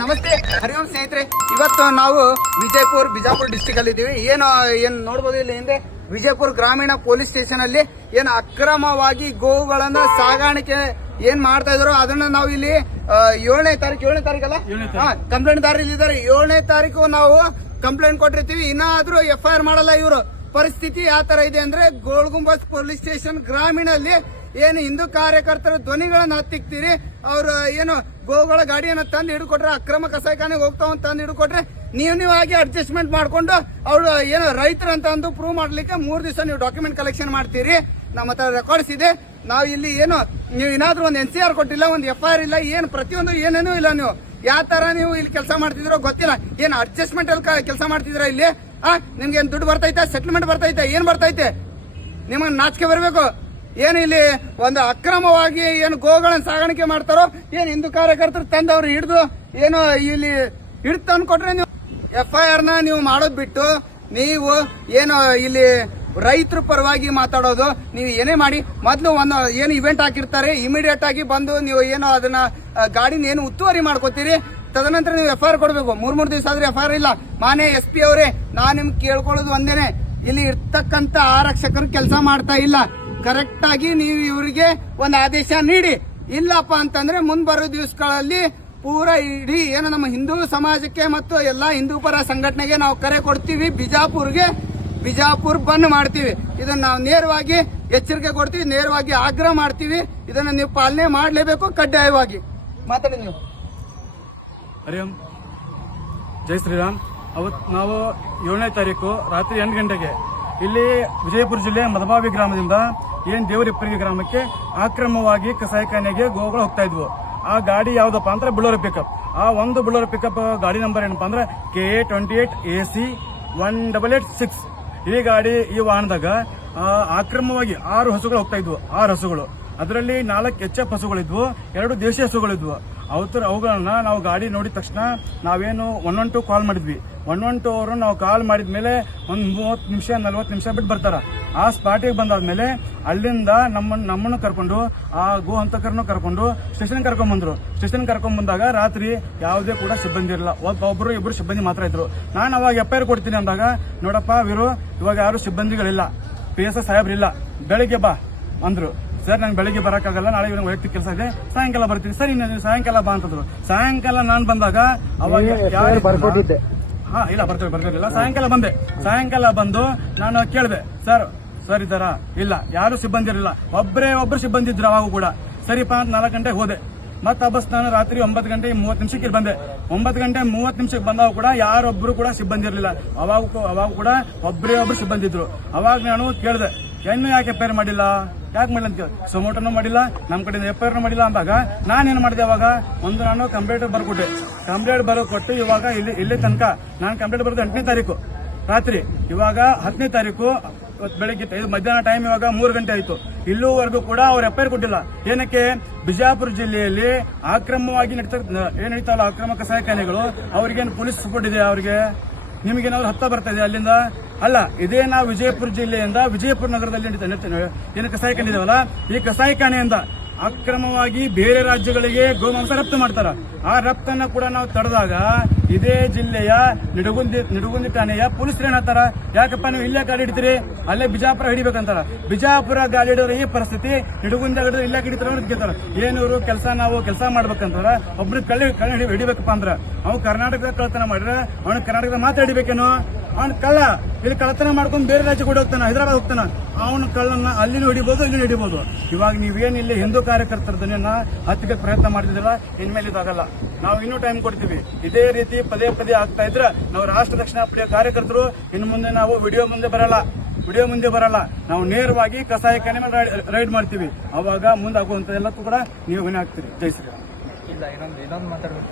ನಮಸ್ತೆ ಹರಿओम ಸ್ನೇಹಿತರೆ, ಇವತ್ತು ನಾವು ಬಿಜಾಪುರ ಡಿಸ್ಟಿಕ್ ಅಲ್ಲಿ ಇದ್ದೀವಿ. ಏನು ನೋಡಬಹುದು ಇಲ್ಲಿ ಹಿಂದೆ ವಿಜಯಪುರ ಗ್ರಾಮೀಣ ಪೊಲೀಸ್ ಸ್ಟೇಷನ್ ಅಲ್ಲಿ ಏನು ಅಕ್ರಮವಾಗಿ ಗೋವುಗಳನ್ನ ಸಾಗಾಣಿಕೆ ಏನ್ ಮಾಡ್ತಾ ಇದ್ರು ಅದನ್ನ ನಾವು ಇಲ್ಲಿ 7ನೇ ತಾರೀಕಲ್ಲ ಕಂಪ್ಲೇಂಟ್ ದಾರರಲ್ಲಿ ಇದ್ದಾರೆ. 7ನೇ ತಾರೀಕು ನಾವು ಕಂಪ್ಲೇಂಟ್ ಕೊಟ್ಟಿರ್ತೀವಿ, ಇನ್ನಾದ್ರೂ FIR ಮಾಡಲ್ಲ ಇವರು. ಪರಿಸ್ಥಿತಿ ಯಾವ ತರ ಇದೆ ಅಂದ್ರೆ ಗೋಲ್ಗುಂಬಸ್ ಪೊಲೀಸ್ ಸ್ಟೇಷನ್ ಗ್ರಾಮೀಣಲ್ಲಿ ಏನು ಹಿಂದೂ ಕಾರ್ಯಕರ್ತರ ಧ್ವನಿಗಳನ್ನ ಹತ್ತಿಕ್ತೀರಿ. ಅವ್ರು ಏನು ಗೋಗಳ ಗಾಡಿಯನ್ನ ತಂದು ಹಿಡ್ಕೊಟ್ರೆ, ಅಕ್ರಮ ಕಸಾಯಿಖಾನೆಗೆ ಹೋಗ್ತಾವ ತಂದು ಹಿಡ್ಕೊಟ್ರೆ ನೀವಾಗಿ ಅಡ್ಜಸ್ಟ್ಮೆಂಟ್ ಮಾಡ್ಕೊಂಡು ಅವ್ರು ಏನು ರೈತರಂತ ಅಂದು ಪ್ರೂವ್ ಮಾಡ್ಲಿಕ್ಕೆ 3 ದಿವಸ ನೀವು ಡಾಕ್ಯುಮೆಂಟ್ ಕಲೆಕ್ಷನ್ ಮಾಡ್ತೀರಿ. ನಮ್ಮ ಹತ್ರ ರೆಕಾರ್ಡ್ಸ್ ಇದೆ. ನಾವು ಇಲ್ಲಿ ಏನು ನೀವು ಏನಾದ್ರೂ ಒಂದು NCR ಕೊಟ್ಟಿಲ್ಲ, ಒಂದು FIR ಇಲ್ಲ, ಏನು ಪ್ರತಿಯೊಂದು ಏನೇನೂ ಇಲ್ಲ. ನೀವು ಯಾವ ತರ ನೀವು ಇಲ್ಲಿ ಕೆಲಸ ಮಾಡ್ತಿದ್ರೋ ಗೊತ್ತಿಲ್ಲ. ಏನು ಅಡ್ಜಸ್ಟ್ಮೆಂಟ್ ಅಲ್ಲಿ ಕೆಲಸ ಮಾಡ್ತಿದ್ರ ಇಲ್ಲಿ? ನಿಮ್ಗೆ ಏನ್ ದುಡ್ಡು ಬರ್ತೈತೆ? ಸೆಟ್ಲ್ಮೆಂಟ್ ಬರ್ತೈತೆ? ಏನ್ ಬರ್ತೈತೆ? ನಿಮಗೆ ನಾಚಿಕೆ ಬರಬೇಕು. ಏನು ಇಲ್ಲಿ ಒಂದು ಅಕ್ರಮವಾಗಿ ಏನು ಗೋಗಳನ್ನ ಸಾಗಾಣಿಕೆ ಮಾಡ್ತಾರೋ, ಏನು ಹಿಂದೂ ಕಾರ್ಯಕರ್ತರು ತಂದವ್ರು ಹಿಡಿದು ಏನು ಇಲ್ಲಿ ಹಿಡಿದು ತಂದು ಕೊಟ್ರೆ ನೀವು FIR ನ ನೀವು ಮಾಡೋದ್ ಬಿಟ್ಟು ನೀವು ಏನು ಇಲ್ಲಿ ರೈತರ ಪರವಾಗಿ ಮಾತಾಡೋದು, ನೀವು ಏನೇ ಮಾಡಿ ಮೊದಲು ಒಂದು ಏನು ಇವೆಂಟ್ ಹಾಕಿರ್ತಾರೆ, ಇಮಿಡಿಯೇಟ್ ಆಗಿ ಬಂದು ನೀವು ಏನು ಅದನ್ನ ಗಾಡಿನ ಏನು ಉತ್ತುವರಿ ಮಾಡ್ಕೋತೀರಿ. ತದನಂತರ ನೀವು FIR ಕೊಡಬೇಕು. 3 ದಿವಸ ಆದ್ರೆ FIR ಇಲ್ಲ. ಮಾನ್ಯ SP ಅವರೇ, ನಾನ್ ನಿಮ್ಗೆ ಕೇಳ್ಕೊಳ್ಳೋದು ಒಂದೇನೆ, ಇಲ್ಲಿ ಇರ್ತಕ್ಕಂತ ಆರಕ್ಷಕರು ಕೆಲಸ ಮಾಡ್ತಾ ಇಲ್ಲ. ಕರೆಕ್ಟ್ ಆಗಿ ನೀವು ಇವರಿಗೆ ಒಂದು ಆದೇಶ ನೀಡಿ. ಇಲ್ಲಪ್ಪ ಅಂತಂದ್ರೆ ಮುಂಬರೋ ದಿವಸಗಳಲ್ಲಿ ಪೂರಾ ಇಡೀ ಏನು ನಮ್ಮ ಹಿಂದೂ ಸಮಾಜಕ್ಕೆ ಮತ್ತು ಎಲ್ಲಾ ಹಿಂದೂ ಪರ ಸಂಘಟನೆಗೆ ನಾವು ಕರೆ ಕೊಡ್ತೀವಿ. ಬಿಜಾಪುರ್ ಬಂದ್ ಮಾಡ್ತೀವಿ. ಇದನ್ನ ನಾವು ನೇರವಾಗಿ ಎಚ್ಚರಿಕೆ ಕೊಡ್ತೀವಿ, ನೇರವಾಗಿ ಆಗ್ರಹ ಮಾಡ್ತೀವಿ. ಇದನ್ನ ನೀವು ಪಾಲನೆ ಮಾಡಲೇಬೇಕು ಕಡ್ಡಾಯವಾಗಿ. ಮಾತಾಡಿ ನೀವು. ಹರಿओम, ಜೈ ಶ್ರೀರಾಮ್. ಅವತ್ತು ನಾವು 7ನೇ ತಾರೀಕು ರಾತ್ರಿ 8 ಗಂಟೆಗೆ ಇಲ್ಲಿ ವಿಜಯಪುರ ಜಿಲ್ಲೆ ಮದಬಾವಿ ಗ್ರಾಮದಿಂದ ಏನ್ ದೇವರಿಪ್ಪರಿಗೆ ಗ್ರಾಮಕ್ಕೆ ಅಕ್ರಮವಾಗಿ ಕಸಾಯಿಖಾನೆಗೆ ಗೋಗಳು ಹೋಗ್ತಾ ಇದ್ವು. ಆ ಗಾಡಿ ಯಾವ್ದಪ್ಪ ಅಂದ್ರೆ ಬುಲೋರೋ ಪಿಕಪ್. ಆ ಒಂದು ಬುಲೋರೋ ಪಿಕಪ್ ಗಾಡಿ ನಂಬರ್ ಏನಪ್ಪಾ ಅಂದ್ರೆ KA28AC 1886. ಈ ಗಾಡಿ ಈ ವಾಹನದಾಗ ಅಕ್ರಮವಾಗಿ 6 ಹಸುಗಳು ಹೋಗ್ತಾ ಇದ್ವು. 6 ಹಸುಗಳು, ಅದರಲ್ಲಿ 4 HF ಹಸುಗಳಿದ್ವು, 2 ದೇಶಿ ಹಸುಗಳಿದ್ವು. ಅವುಗಳನ್ನ ನಾವು ಗಾಡಿ ನೋಡಿದ ತಕ್ಷಣ ನಾವೇನು 112 ಕಾಲ್ ಮಾಡಿದ್ವಿ. 112 ಅವರು ನಾವು ಕಾಲ್ ಮಾಡಿದ್ಮೇಲೆ ಒಂದು 30 ನಿಮಿಷ 40 ನಿಮಿಷ ಬಿಟ್ಟು ಬರ್ತಾರ. ಆ ಸ್ಪಾಟಿಗೆ ಬಂದಾದ್ಮೇಲೆ ಅಲ್ಲಿಂದ ನಮ್ಮನ್ನು ಕರ್ಕೊಂಡು ಆ ಗೋ ಹಂತಕರನ್ನು ಕರ್ಕೊಂಡು ಸ್ಟೇಷನ್ ಕರ್ಕೊಂಡ್ ಬಂದಾಗ ರಾತ್ರಿ ಯಾವುದೇ ಕೂಡ ಸಿಬ್ಬಂದಿ ಇರಲ್ಲ. ಒಬ್ಬರು ಇಬ್ಬರು ಸಿಬ್ಬಂದಿ ಮಾತ್ರ ಇದ್ರು. ನಾನು ಅವಾಗ FIR ಕೊಡ್ತೀನಿ ಅಂದಾಗ, ನೋಡಪ್ಪ ವೀರು, ಇವಾಗ ಯಾರು ಸಿಬ್ಬಂದಿಗಳಿಲ್ಲ, PSI ಸಾಹೇಬ್ರಿಲ್ಲ, ಬೆಳಿಗ್ಗೆ ಬಾ ಅಂದ್ರು. ಸರ್, ನಂಗೆ ಬೆಳಿಗ್ಗೆ ಬರಕ್ಕಾಗಲ್ಲ, ನಾಳೆ ನಂಗೆ ವೈಯಕ್ತಿಕ ಕೆಲಸ ಇದೆ, ಸಾಯಂಕಾಲ ಬರ್ತೀನಿ. ಸರಿ, ನೀವು ಸಾಯಂಕಾಲ ಬಾ ಅಂತಂದ್ರು. ಸಾಯಂಕಾಲ ನಾನು ಬಂದಾಗ ಅವಾಗ ಇಲ್ಲ ಬರ್ತಿರ್ಲಿಲ್ಲ. ಸಾಯಂಕಾಲ ಬಂದು ನಾನು ಕೇಳಿದೆ, ಸರ್ ಇದ್ದಾರ? ಇಲ್ಲ, ಯಾರು ಸಿಬ್ಬಂದಿ ಇರಲಿಲ್ಲ, ಒಬ್ರು ಸಿಬ್ಬಂದಿ ಇದ್ರು ಅವಾಗ ಕೂಡ. ಸರಿಪಾ ಅಂತ 4 ಗಂಟೆಗೆ ಹೋದೆ. ಮತ್ತೆ ಬಸ್ ನಾನು ರಾತ್ರಿ 9 ಗಂಟೆ 30 ನಿಮಿಷಕ್ಕೆ ಬಂದೆ. 9 ಗಂಟೆ 30 ನಿಮಿಷಕ್ಕೆ ಬಂದಾಗ ಕೂಡ ಯಾರೊಬ್ರು ಕೂಡ ಸಿಬ್ಬಂದಿ ಇರಲಿಲ್ಲ. ಅವಾಗ ಕೂಡ ಒಬ್ರು ಸಿಬ್ಬಂದಿ ಇದ್ರು. ಅವಾಗ ನಾನು ಕೇಳಿದೆ, ಇನ್ನು ಯಾಕೆ FIR ಮಾಡಿಲ್ಲ ಅಂತ. ಸೊಮೋಟೋನು ಮಾಡಿಲ್ಲ, ನಮ್ಮ ಕಡೆಯಿಂದ FIR ಮಾಡಿಲ್ಲ ಅಂದಾಗ ನಾನೇನ್ ಮಾಡಿದೆ, ಅವಾಗ ನಾನು ಕಂಪ್ಲೇಂಟ್ ಬರ್ಕೊಟ್ಟು ಇವಾಗ ಇಲ್ಲಿ ತನಕ ನಾನು ಕಂಪ್ಲೇಂಟ್ ಬರೋದು 8ನೇ ತಾರೀಕು ರಾತ್ರಿ. ಇವಾಗ 10ನೇ ತಾರೀಕು ಬೆಳಗ್ಗೆ ಮಧ್ಯಾಹ್ನ ಟೈಮ್ ಇವಾಗ 3 ಗಂಟೆ ಆಯ್ತು. ಇಲ್ಲೂವರೆಗೂ ಕೂಡ ಅವ್ರು FIR ಕೊಟ್ಟಿಲ್ಲ. ಏನಕ್ಕೆ? ಬಿಜಾಪುರ ಜಿಲ್ಲೆಯಲ್ಲಿ ಅಕ್ರಮವಾಗಿ ನಡೀತಾವಲ್ಲ ಅಕ್ರಮ ಕಸಾಯಿಖಾನೆಗಳು, ಅವ್ರಿಗೇನು ಪೊಲೀಸ್ ಸಪೋರ್ಟ್ ಇದೆ? ಅವ್ರಿಗೆ ನಿಮಗೇನಾದ್ರು ಹತ್ತ ಬರ್ತಾ ಇದೆ ಅಲ್ಲಿಂದ? ಅಲ್ಲ, ಇದೇ ನಾವು ವಿಜಯಪುರ ಜಿಲ್ಲೆಯಿಂದ ವಿಜಯಪುರ ನಗರದಲ್ಲಿ ಏನು ಕಸಾಯಿಖಾನೆ ಇದಾವಲ್ಲ, ಈ ಕಸಾಯಿಖಾನೆಯಿಂದ ಅಕ್ರಮವಾಗಿ ಬೇರೆ ರಾಜ್ಯಗಳಿಗೆ ಗೋಮಾಂಸ ರಫ್ತು ಮಾಡ್ತಾರ. ಆ ರಫ್ತನ್ನ ಕೂಡ ನಾವು ತಡೆದಾಗ ಇದೇ ಜಿಲ್ಲೆಯ ನಿಡಗುಂದಿ ಠಾಣೆಯ ಪೊಲೀಸರು ಏನಂತಾರ, ಯಾಕಪ್ಪ ನೀವು ಇಲ್ಲೇ ಗಾಡಿ ಹಿಡಿತೀರಿ, ಅಲ್ಲೇ ಬಿಜಾಪುರ ಹಿಡಿಬೇಕಂತಾರ. ಬಿಜಾಪುರ ಗಾಡಿ ಹಿಡಿದ್ರೆ ಈ ಪರಿಸ್ಥಿತಿ, ನಿಡಗುಂದಿ ಹಿಡಿದ್ರೆ ಇಲ್ಲೇ ಹಿಡಿತಾರ. ಏನೂರು ನಾವು ಕೆಲಸ ಮಾಡ್ಬೇಕಂತಾರ. ಒಬ್ರು ಕಳ್ಳ ಹಿಡಿಬೇಕಪ್ಪ ಅಂದ್ರ ಅವ್ನು ಕರ್ನಾಟಕದ ಕಳ್ಳತನ ಮಾಡಿದ್ರೆ ಅವ್ನು ಕರ್ನಾಟಕದ ಮಾತ್ರ ಹಿಡಿಬೇಕೇನೋ? ಅವ್ನ ಕಳ್ಳ ಇಲ್ಲಿ ಕಳ್ಳತನ ಮಾಡ್ಕೊಂಡು ಬೇರೆ ರಾಜ್ಯಕ್ಕೆ ಹೋಗ್ತಾನ, ಹೈದರಾಬಾದ್ ಹೋಗ್ತಾನ. ಅವನ ಕಳ್ಳನ್ನ ಅಲ್ಲಿನೂ ಹಿಡಿಬಹುದು, ಇಲ್ಲಿನೂ ಹಿಡಿಬಹುದು. ಇವಾಗ ನೀವೇನು ಇಲ್ಲಿ ಹಿಂದೂ ಕಾರ್ಯಕರ್ತರ ಧ್ವನಿಯನ್ನ ಹತ್ತಿಗೆ ಪ್ರಯತ್ನ ಮಾಡ್ತಿದ್ದೀರಾ, ಇನ್ಮೇಲೆ ಇದಾಗಲ್ಲ. ನಾವು ಇನ್ನೂ ಟೈಮ್ ಕೊಡ್ತೀವಿ. ಇದೇ ರೀತಿ ಪದೇ ಆಗ್ತಾ ಇದ್ರೆ ನಾವು ರಾಷ್ಟ್ರ ದಕ್ಷಿಣ ಪಡೆಯ ಕಾರ್ಯಕರ್ತರು ಇನ್ನು ಮುಂದೆ ನಾವು ವಿಡಿಯೋ ಮುಂದೆ ಬರಲ್ಲ. ನಾವು ನೇರವಾಗಿ ಕಸಾಯಿಖಾನೆ ರೈಡ್ ಮಾಡ್ತೀವಿ. ಅವಾಗ ಮುಂದಾಗುವಂತದೆಲ್ಲಕ್ಕೂ ಕೂಡ ನೀವು ವಿನ ಆಗ್ತೀರಿ. ಜೈ ಶ್ರೀರಾಮ್. ಇನ್ನೊಂದು ಮಾತಾಡ್ಬೇಕು.